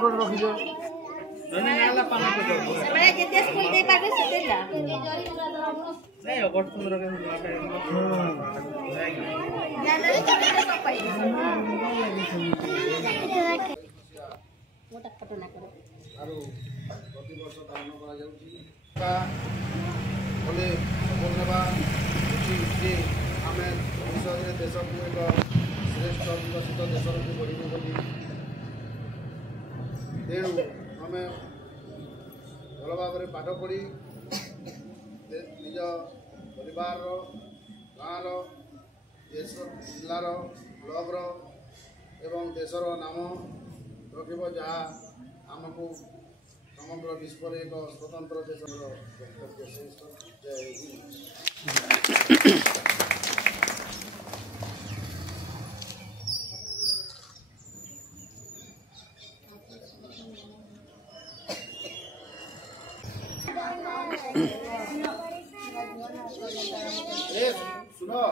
ଗୋଟେ ରଖିଛ ରନି ନାଲା ପାନ ତ ସେମାନେ ଯେତେ ସ୍କୁଲ ଦେଇ ପାରବେ ସେତେ ଲା ନାଇଁ ଅଗଟ ସୁନ୍ଦର କେ ଜାନରେ କେତେ ସବୁ ପାଇ ମୋଟା ଫଟो ନା କର ଆରୁ ପ୍ରତିବର୍ଷ ପାଳନ କରାଯାଉଛି ବୋଲେ ଖବର ନେବା ଅଛି ଯେ ଆମେ ଭବିଷ୍ୟତରେ ଦେଶକୁ ଏକ ଶ୍ରେଷ୍ଠ ବିକଶିତ ଦେଶ ରୂପେ ଗଢ଼ିବୁ ବୋଲି ତେଣୁ ଆମେ ଭଲ ଭାବରେ ପାଠ ପଢ଼ି ନିଜ ପରିବାରର ଗାଁର ଦେଶ ଜିଲ୍ଲାର ବ୍ଲକର ଏବଂ ଦେଶର ନାମ ରଖିବ ଯାହା ଆମକୁ ସମଗ୍ର ବିଶ୍ୱରେ ଏକ ସ୍ୱତନ୍ତ୍ର ଦେଶର କର୍ତ୍ତବ୍ୟ ଶ୍ରେଷ୍ଠ ଜୟ ହିନ୍ଦ। सुनो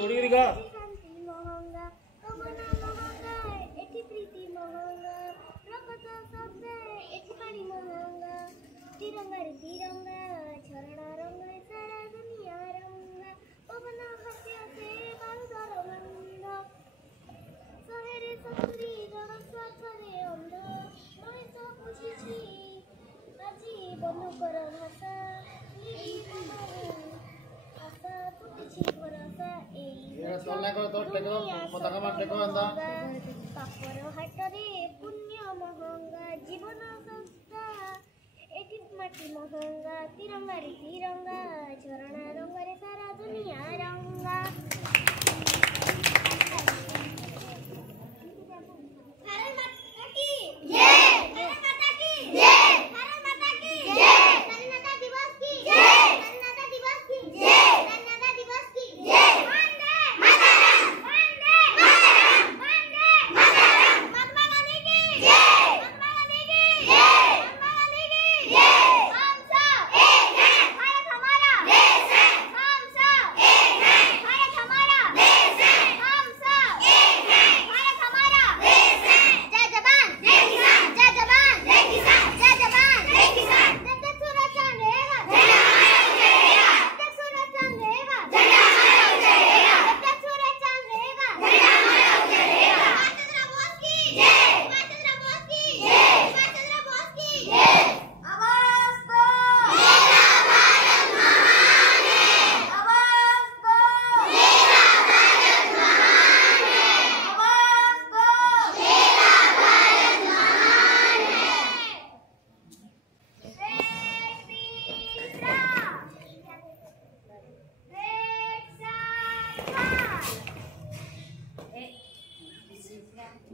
रोड़ी का तिरंगा रे तिरंगा झरणा रंग सारा दुनिया रंगा पवन हसे हसे बांधर मंद शहरे समुद्री जन स्वार्थरे अंध मଣିଷ ବୁଝିଛି ଆଜି ବନ୍ଧୁକର ଭାଷା ଆଶା ତୁ କିଛି ଭରସା ଏଇ ପାପର ହାଟରେ ପୁଣ୍ୟ ମହଙ୍ଗା ଜୀବନ ସଂସ୍ଥା ଏଠି ମାଟି ମହଙ୍ଗା ତିରଙ୍ଗା ରେ ତିରଙ୍ଗା ଝରଣା ରଙ୍ଗରେ ସାରା ଦୁନିଆ ରଙ୍ଗା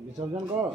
विसर्जन कर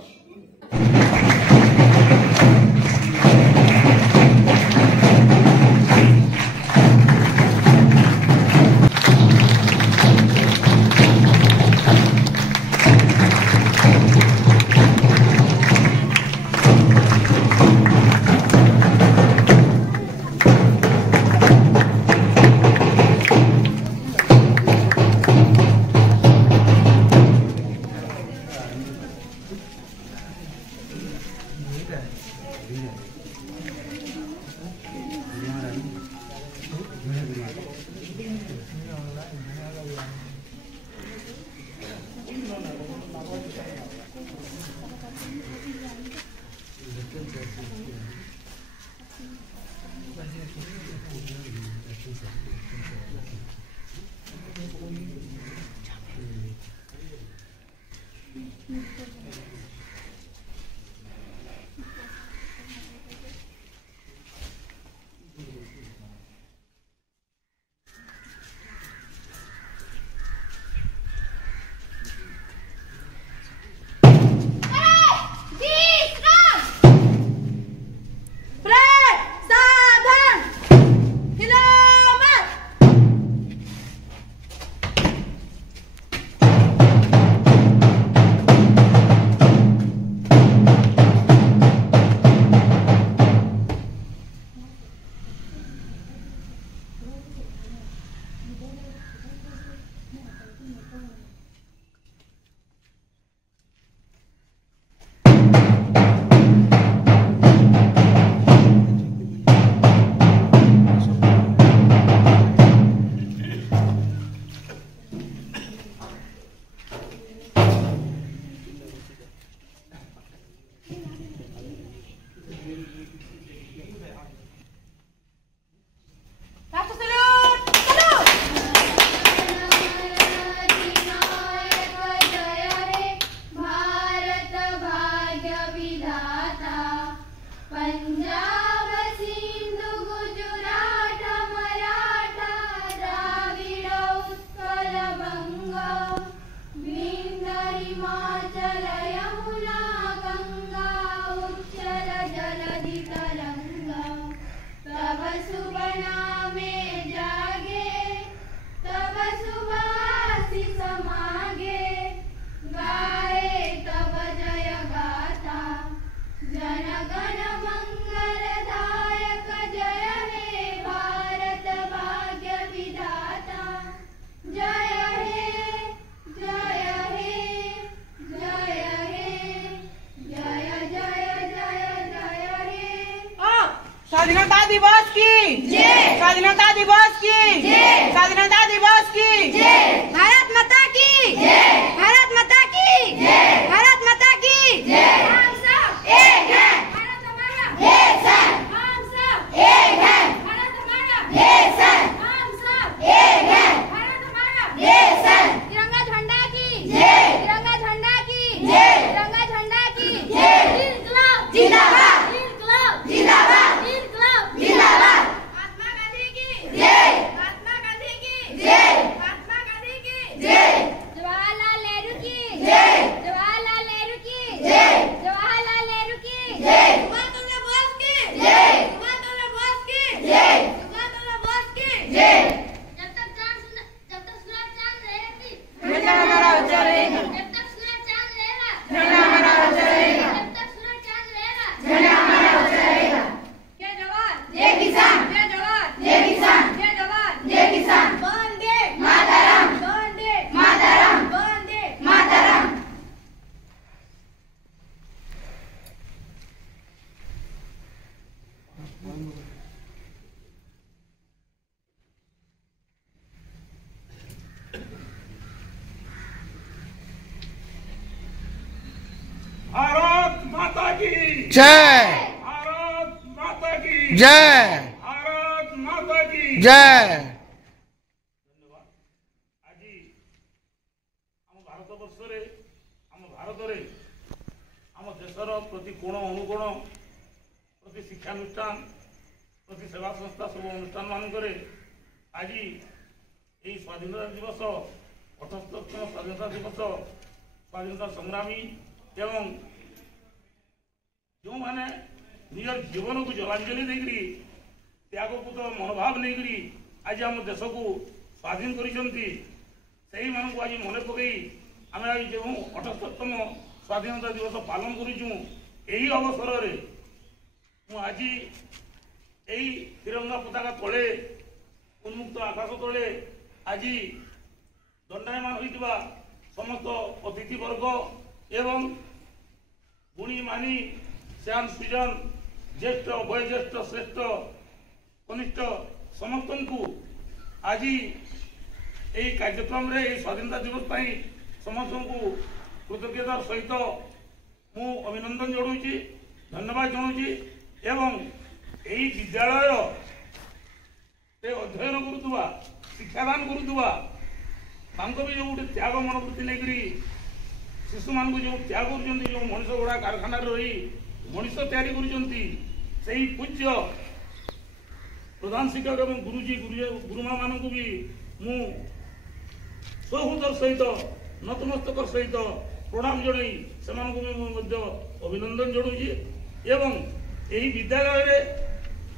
स्वाधीनता दिवस की जय। स्वाधीनता दिवस की जय। स्वाधीनता दिवस की जय। भारत माता की जय। भारत माता की जय। भारत माता की जय। हम सब एक हैं। भारत हमारा देश है। हम सब एक हैं। भारत हमारा देश है। हम सब एक हैं। भारत हमारा देश है। तिरंगा झंडा की जय। तिरंगा झंडा की जय। तिरंगा झंडा की जय। इनकलाब जिंदाबाद। इनकलाब जिंदाबाद। इनकलाब जिंदाबाद। महात्मा गांधी की जय। महात्मा गांधी की जय। महात्मा गांधी की जय। जवाहरलाल नेहरू की जय। जवाहरलाल नेहरू की जय। जवाहरलाल नेहरू की जय। सुभाष चंद्र बोस की जय। सुभाष चंद्र बोस की जय। सुभाष चंद्र बोस की जय। जब तक सूरज चांद रहेगी झंडा हमारा ऊंचा रहेगा। जब तक सूरज चांद रहेगा झंडा हमारा ऊंचा रहेगा। जब तक सूरज चांद रहेगा झंडा हमारा ऊंचा रहेगा। जय जवान जय किसान। जय जवान जय किसान। जय जवान जय किसान। वंदे मातरम। वंदे मातरम। वंदे मातरम। भारत माता की जय। भारत माता की जय। भारत माता की जय। धन्यवाद। आज आम भारत वर्ष आम भारत आम देशर प्रति कोण अनुकोण प्रति शिक्षानुष्ठान प्रति सेवा संस्था सब अनुष्ठान मानक आज यही स्वाधीनता दिवस 78तम स्वाधीनता दिवस स्वाधीनता संग्रामी एवं जो मैंने निजर जीवन को जलांजलि देकरी त्यागपूत मनोभाव नहीं आज आम देश को स्वाधीन करी आज मन पकई आम आज जो 78तम स्वाधीनता दिवस पालन करूँ यही अवसर में आज यही तिरंगा पताका तले उन्मुक्त आकाश तले आज दंडायमान होता समस्त अतिथिवर्ग एवं गुणी मानी श्याम सुजन ज्येष्ठ वयोज्येष्ठ श्रेष्ठ कनिष्ठ समस्त को आज यही कार्यक्रम रे स्वाधीनता दिवस पर समस्त को कृतज्ञतार सहित मु अभिनंदन जनाऊँगी धन्यवाद जनाऊँगी एवं यही विद्यालय अध्ययन करुवा शिक्षादान करुवा भी जो गोटे त्याग मनोवृत्ति नहीं शिशु मान जो त्याग कर जो मनीष गुड़ा कारखाना रही मनीष तैयारी कर पूज्य प्रधान शिक्षक एवं गुरुजी गुरुमा मान भी मु स्वहृदय सहित नतमस्तक सहित प्रणाम जन से अभिनंदन जनाऊँगी एवं यही विद्यालय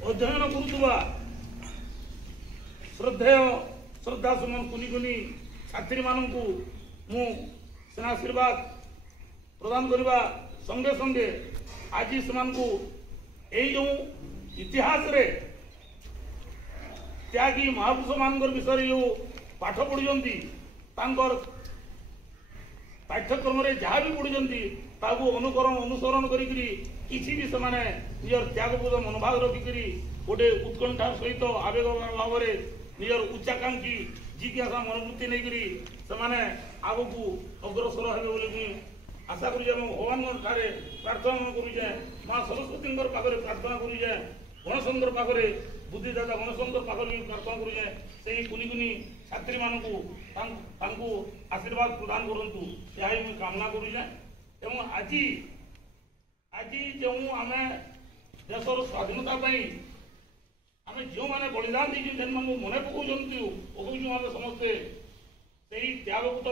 अध्ययन करुवा श्रद्धेय श्रद्धा सुमन कुनि कुनि छात्री मानू मु आशीर्वाद प्रदान करने संगे संगे आज से जो इतिहास रे त्यागी महापुरुष मान विषय जो पाठ पढ़ुंट पाठ्यक्रम जहाँ भी पढ़ुंट अनुकरण अनुसरण करी किसी भी से निजर त्यागपूत मनोभाव रखिक गोटे उत्कंठा सहित आवेग भाव में निजर उच्चाकांक्षी जिज्ञासा मनोवृत्ति नहीं से आग को अग्रसर हे बोली आशा करुचे भगवान ठारे प्रार्थना करुचे माँ सरस्वती पाखे प्रार्थना करुचे गणेशंकर पाखे बुद्धिदाता गणेशंकर पाखे प्रार्थना करुचे से कुनि कुनि छात्री मानू आशीर्वाद प्रदान करूँ यह मुझे कामना करुचे एवं आज आज जो आम देशर स्वाधीनता आम जो मैंने बलिदान दी मन पकाऊँ समस्ते से त्यागपूत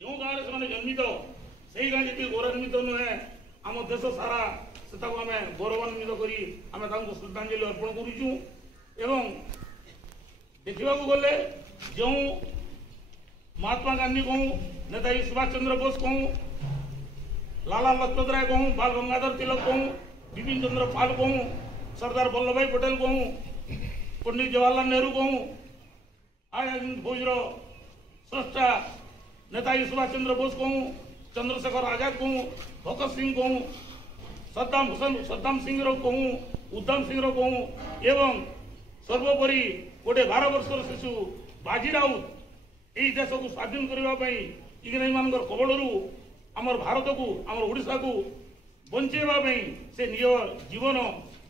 जो गाँव से जन्मित से गाँ जी गौरवान्वित नुहे आम देश सारा से आम गौरवान्वित कर श्रद्धांजलि अर्पण करुचु एवं देखा गले जो महात्मा गांधी कहूँ नेताजी सुभाष चंद्र बोस कहूँ लाला लजपत राय कहूँ बाल गंगाधर तिलक कहूँ बिपिन चंद्र पाल कहूँ सरदार वल्लभ भाई पटेल कहूँ पंडित जवाहरलाल नेहरू कहूँ आजाद फौजर स्रष्टा नेताजी सुभाष चंद्र बोस कहूँ चंद्रशेखर आजाद कहूँ भगत सिंह कहूँ सद्दाम सिंह कहूँ उद्धम सिंह कहूँ एवं सर्वोपरि गोटे 12 वर्षर शिशु बाजी राउत यही देश को स्वाधीन करने इंग्रेज मान कबल आमर भारत को आमर ओडिशा को बंचेवाई से निज जीवन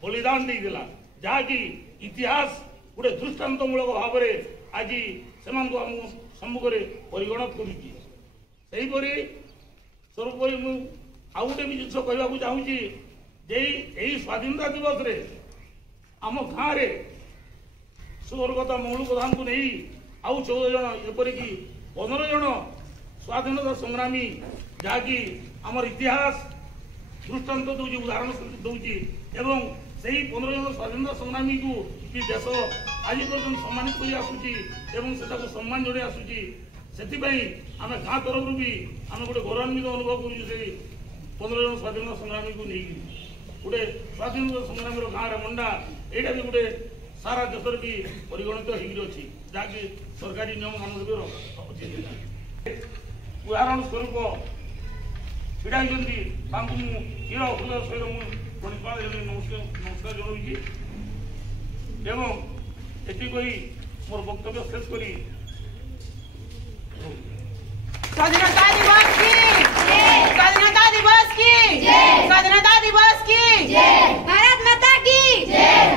बलिदान देला जहाँकि इतिहास गोटे दृष्टांतमूलक भाव में आज से सम्मुखें परिगणत करुपरी सर्वोपरि मु आउ गोटे भी जिन कहवाक चाहूँगी यही स्वाधीनता दिवस रे आम गाँव में स्वर्गत मौलू प्रधान को नहीं आउ 14 जन एपरिक 15 जन स्वाधीनता संग्रामी जहाँकि आमर इतिहास दृष्टांत दूसरी उदाहरण दूसरी एवं से 15 जन स्वाधीनता संग्रामी को कि देश आज पर्यटन सम्मानित कर आसूची सम्मान जड़े आसूची से आम गाँ तरफ भी आम गोटे गौरवान्वित अनुभव कर 15 जन स्वाधीनता संग्रामी को नहीं गोटे स्वाधीनता संग्रामी गाँव रेमंडा यहाँ भी गोटे सारा देश भी परिगणित होगी जहाँकि सरकारी नियम मान उदाहरण स्वरूप ढड़ा होती क्षीर हृदय सहित नमस्कार जनाऊँगी एवं ये कही मोर वक्तव्य शेष करी स्वाधीनता दिवस की स्वाधीनता दिवस की स्वाधीनता दिवस की भारत माता की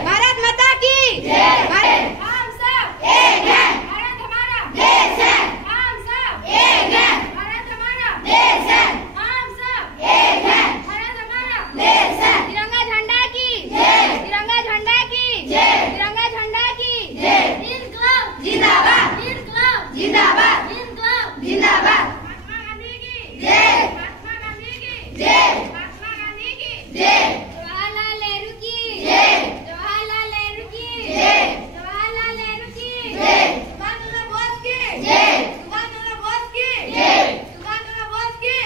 भारत माता की हम सब एक हैं भारत हमारा देश है हम सब एक हैं भारत हमारा देश है हम सब एक हैं भारत हमारा देश है तिरंगा झंडा की तिरंगा झंडा की तिरंगा झंडा की इनकलाब जिंदाबाद इनकलाब जिंदाबाद इनकलाब जिंदाबाद महात्मा गांधी की महात्मा गांधी की महात्मा गांधी की जवाहरलाल नेहरू की जवाहरलाल नेहरू की जवाहरलाल नेहरू की सुभाष चंद्र बोस की सुभाष चंद्र बोस की सुभाष चंद्र बोस की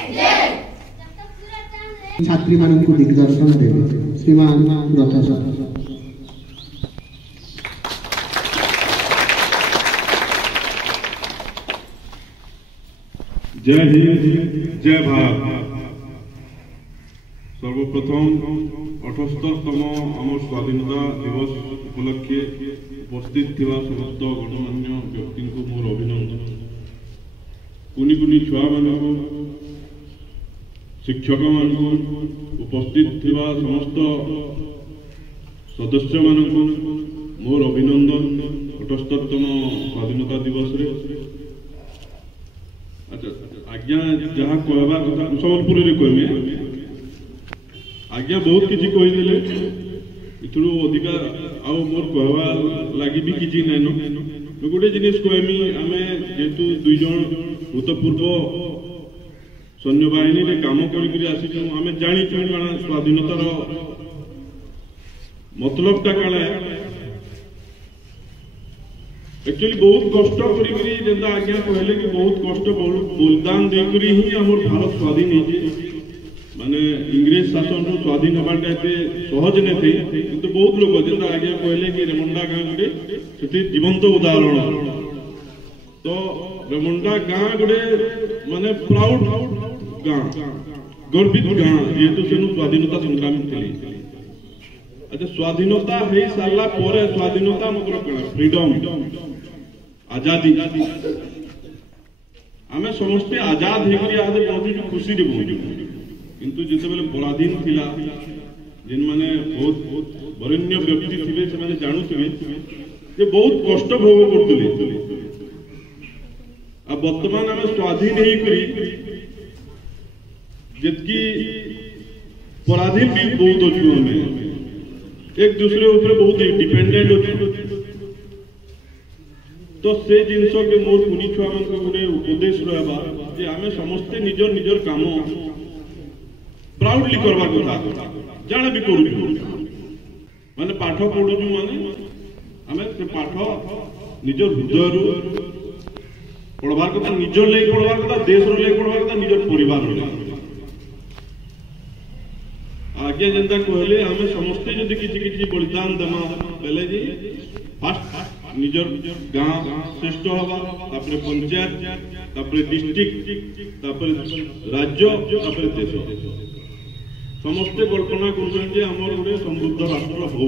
जब तक सूरज चांद रहे छात्री मानक दिग्दर्शन देवे श्रीमान रथासा जय हिंद जय भारत। सर्वप्रथम 78तम आम स्वाधीनता दिवस उपलक्षे उपस्थित थिबा समस्त गणमान्य व्यक्ति को मोर अभिनंदन। कुनी कुनी छुआ मानक शिक्षक मानक उपस्थित थिबा समस्त सदस्य मानक मोर अभिनंदन 78तम स्वाधीनता दिवस रे। अच्छा आज्ञा जहाँ कहवा कथा सम्बलपुर कहमे आज्ञा बहुत किसी कहीदेले इथरू अधिका आउ मोर कहवा लगी भी किसी नाइन गोटे जिनिस कहमी आम जेहेतु 2 जन भूतपूर्व सैन्य बाहिनी रे काम करी आसीचु आम जानिचु काना स्वाधीनतार मतलबटा काना एक्चुअली बहुत कष्ट करी जेंदा आज्ञा कहले कि बहुत कष्ट बलिदान देकरी ही हमर भारत स्वाधीन होइए माने इंग्रेज शासन रो स्वाधीन होबाटा एते सहज नै थे किंतु बहुत लोग जेंदा आज्ञा कहले कि रेमंडा गाँ गोटे सेठी जीवंत उदाहरण तो रेमंडा गाँ गोटे माने प्राउड गाँ गर्वित गाँ जेहेतु सेनु स्वाधीनता संग्रामी थिले। अच्छा स्वाधीनता हे सारला परे स्वाधीनता मतलब कण फ्रीडम आजादी आमे समस्ते आजाद हेकरी आदे पहुंचु खुशी रे पहुंचु किंतु जेते बेले पराधीन थिला जिन माने बहुत वरेण्य व्यक्ति थिले से माने जानुथिबे जे बहुत कष्ट भोग करथले आ वर्तमान आमे स्वाधीन हेकरी जेतकी पराधीन भी बहुत अछु हमें एक दूसरे ऊपर बहुत डिपेंडेंट होते तो से जिनस के मोर कुनी छुआ मान गोटे उपदेश रहबा जे आमे समस्ते निजर निजर काम प्राउडली करबा कथा जाने भी करू माने पाठ पढु माने आमे से पाठ निजर हृदय रु पढ़बार कथा निजर ले पढ़बार कथा देश रो ले पढ़बार कथा निजर परिवार रो आज्ञा जेंदा कहले हमें समस्ते जदि किछि किछि बलिदान देमा बेले जी फर्स्ट निजर गांव श्रेष्ठ हवा तापरे पंचायत तापरे डिस्ट्रिक्ट तापरे राज्य तापरे देश समस्ते कल्पना कर आमर गोटे समृद्ध राष्ट्र हो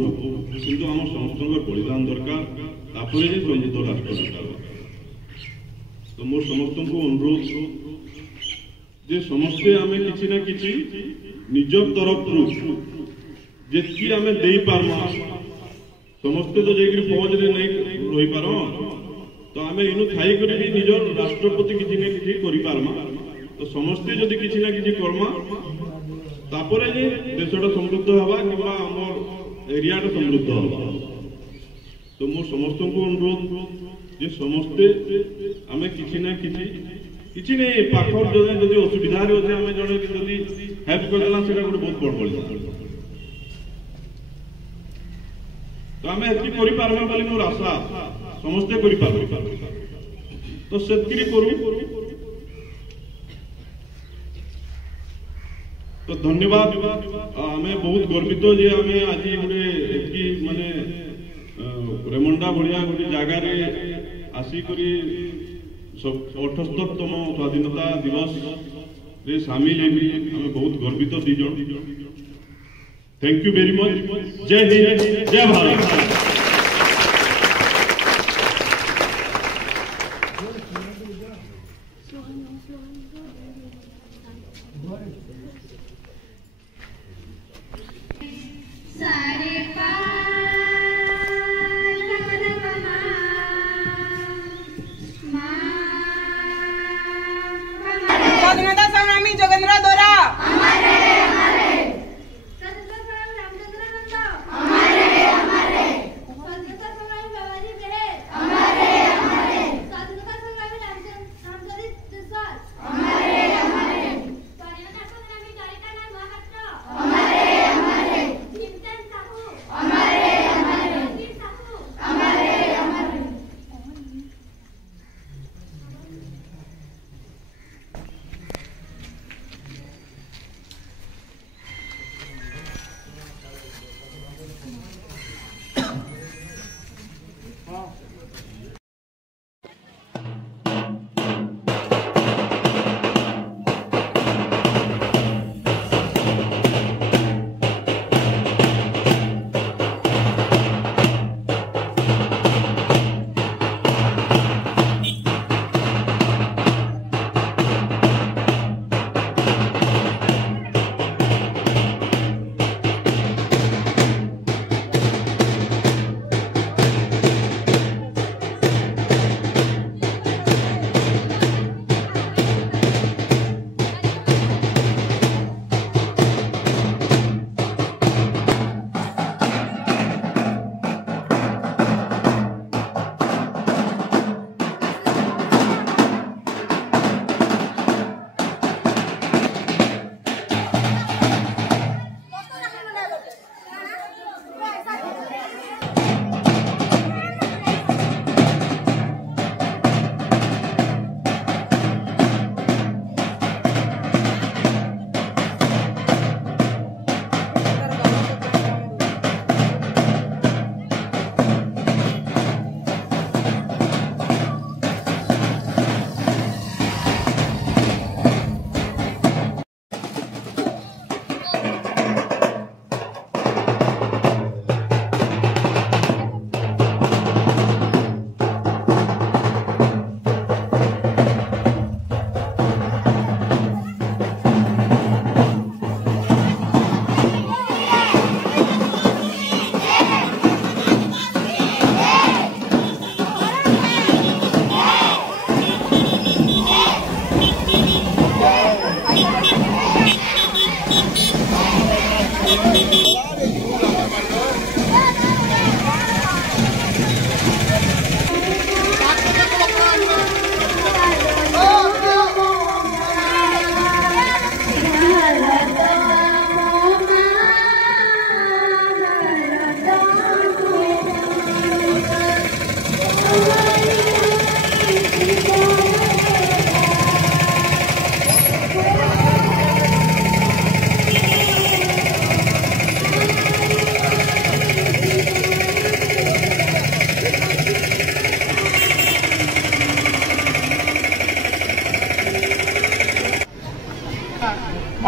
किंतु आम समस्त बलिदान दरकार तापर समृद्ध राष्ट्र दरकार। तो मोर समस्त को अनुरोध जे समस्ते आम कि ना कि निज तरफ जी आम दे पार्मा समस्ते तो जाकर फौज रे नहीं रही पार तो आम इनु थाई कर निज राष्ट्रपति किसी ना कि करमा तो समस्ते जदि किसी ना कि करमा तापर जे देशटा समृद्ध हवा कि आम एरियाटा समृद्ध हवा। तो मोर समस्त को अनुरोध जे समस्ते आम किसी ना किसी नहीं पाखर जदि असुविधा अच्छे आम जड़े जदि हेल्प करदेला से गोटे बहुत बड़ बलिदान। तो आम एति करिपारबा बोली मोर आशा समस्ते करिपारबे तो सेतकिरी करू। तो धन्यवाद आम बहुत गर्वित जे आम आज गोटे माने रेमुंडा भाया गोटे जगार आसिक 78तम स्वाधीनता दिवस रे सामिल आम बहुत गर्वित these. Thank you very much. जय हिंद जय भारत। स्वाधीनता संग्रामी जोगेंद्र दोरा स्वाधीनता संग्रामी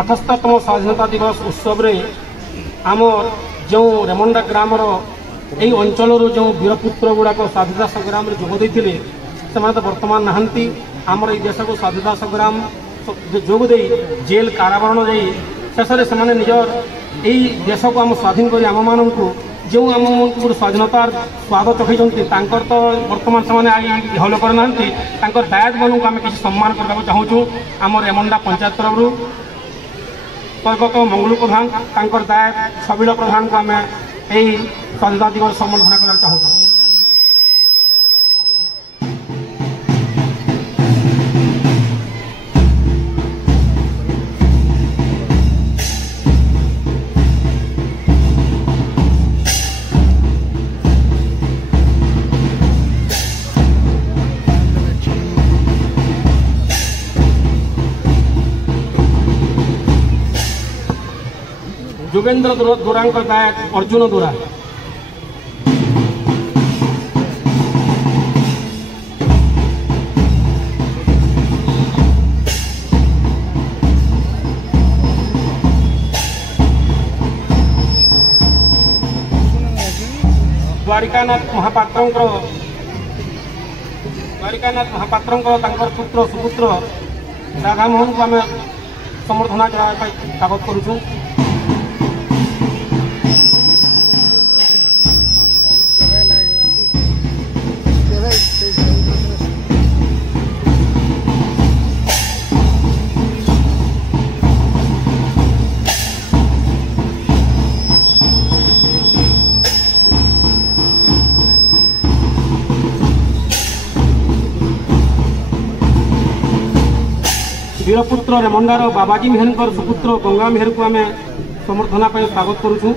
78तम स्वाधीनता दिवस उत्सव रे आमर जो रेमंडा ग्रामर यही अंचल जो वीरपुत्र गुड़ाक स्वाधीनता संग्राम में जोग देते से बर्तमान नहांती आमर ये देश को स्वाधीनता संग्राम जोग दे जेल कारावरण जा शेष से निजर यही देश को आम स्वाधीन कर आम मान जो आम गोटे स्वाधीनतार स्वाद चखी तो बर्तमान से हल करना दायित्व मानक आम किसी सम्मान करने चाहूँ आम रेमंडा पंचायत तरफ स्वर्गत मंगलू प्रधान दायित्व छबिल प्रधान को आम यही स्वाधीनता दिवस सम्बर्धना करना चाहूँ। जोगेंद्र दोरा दायक अर्जुन दोरा द्वारिकानाथ महापात्र पुत्र सुपुत्र राधामोहन को आम समर्थना कागज करुचु। वीरपुत्र रेमंडार बाबाजी मेहर सुपुत्र गंगा मेहर को आम समर्थना स्वागत करुचु।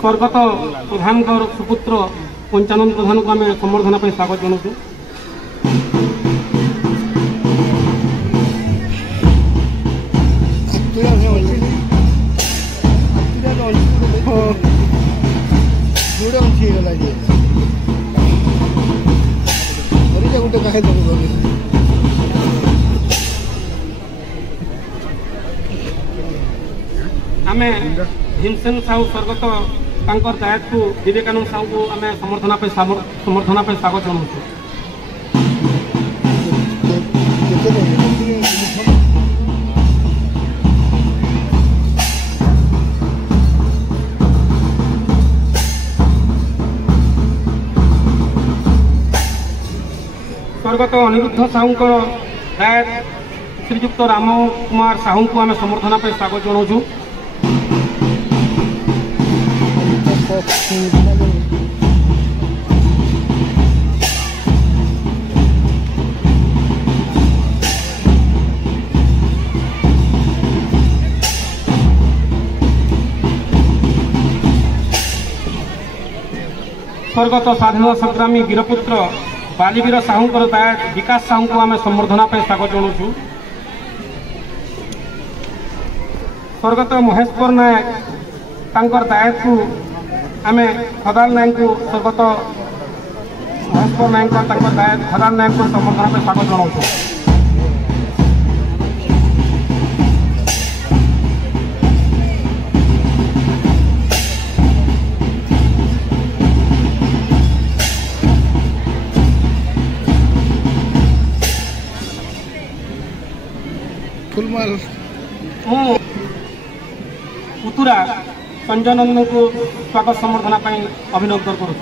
स्वर्गत प्रधान सुपुत्र पंचानंद प्रधान को आम समर्थना स्वागत जनाऊँ। आम भीमसेन साहू स्वर्गत दायित्व विवेकानंद साहू को आम समर्थना स्वागत जनाऊँ। स्वर्गत अनिरुद्ध साहू दायित्व श्रीजुक्त राम कुमार साहू को आम समर्थना स्वागत जनाऊँ। स्वर्गत स्वाधीनता संग्रामी वीरपुत्र बालीवीर साहू दायित्व विकास साहू को आम संबर्धना स्वागत जनाऊँ। स्वर्गत महेश्वर नायक दायित्व आम खदाल नायक को स्वर्गत महेश्वर नायक दायित्व खदाल नायक को संबर्धना स्वागत जनाऊँ। पुतुरा संजय नंदन को स्वागत समर्थना अभिनंदन करुँ।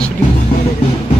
शुटिंग